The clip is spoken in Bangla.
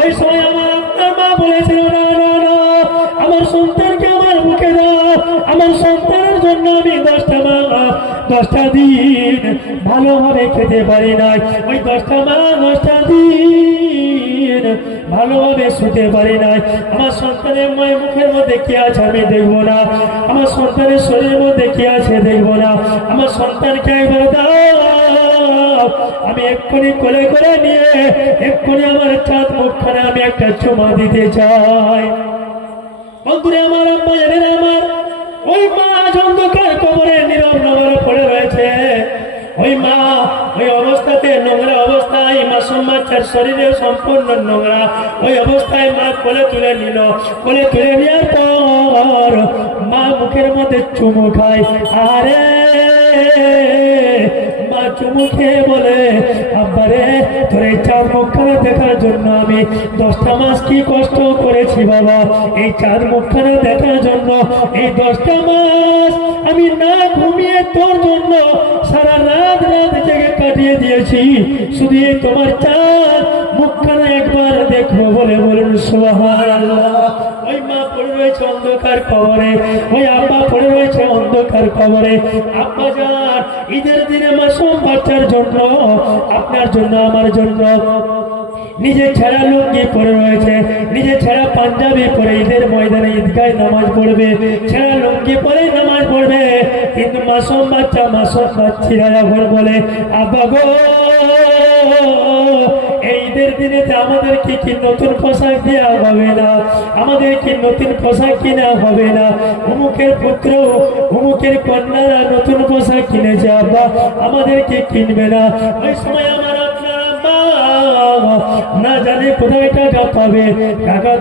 ওই সময় আমার আপনার মা বলেছিল, না না না, আমার সন্তানকে আমার মুখে দাও। আমার সন্তানের জন্য আমি দশটা মা দশটা দিন ভালোভাবে খেতে পারি নাই। ওই দশটা মা, দশটা দিন ভালোভাবে শুতে পারি নাই। আমার সন্তানের মায়ের মুখের মধ্যে কি আছে আমি দেখব না। আমার সন্তানের শরীরের মধ্যে কি আছে দেখব না। আমার সন্তানকে একবার দাও। আমি এক্ষুনি করে করে নিয়ে, এক্ষুনি আমার চাঁদ মুখখানে আমি একটা চুমা দিতে চাই। বন্ধুরে আমার আম্মা জানেন আমার, ওই মা অন্ধকার কবরে নীরব নগরে পড়ে রয়েছে। ওই মা ওই অবস্থাতে নোংরা অবস্থায় মাসুম বাচ্চার শরীরে সম্পূর্ণ নোংরা। ওই অবস্থায় মা কোলে তুলে নিল। কোলে তুলে নেওয়ার পর মা মুখের মধ্যে চুমু খায়। আরে মা চুমু বলে, আব্বারে, তোর এই চার মুখখানা দেখার জন্য আমি দশটা মাস কি কষ্ট করেছি বাবা। এই চার মুখখানা দেখার জন্য, এই দশটা মাস আমি না ঘুমিয়ে তোর জন্য সারা রাত রাত জেগে কাটিয়ে দিয়েছি। শুধু তোমার চার মুখখানা একবার দেখব বলে বলুন রয়েছে অন্ধকার কবরে। ওই আব্বা পড়ে রয়েছে অন্ধকার কবরে। আব্বা যান, ঈদের দিনে মাসুম বাচ্চার জন্য, আপনার জন্য, আমার জন্য। নিজে ছেঁড়া লুঙ্গি পরে রয়েছে, নিজে ছেঁড়া পাঞ্জাবি পরে ঈদের ময়দানে ঈদগায় নামাজ পড়বে। ছেঁড়া লুঙ্গি পরে নামাজ পড়বে, কিন্তু মাসুম বাচ্চা মাসুম বাচ্চিরা এখন বলে, আব্বা গো ঈদের দিনে তো আমাদেরকে কি নতুন পোশাক দেওয়া হবে না? আমাদের কি নতুন পোশাক কিনা হবে না। অমুকের পুত্র, অমুকের কন্যারা নতুন পোশাক কিনেছে, আব্বা, আমাদেরকে কিনবে না। ওই সময় আমার না জানে কোথায় টাকা পাবে। টাকা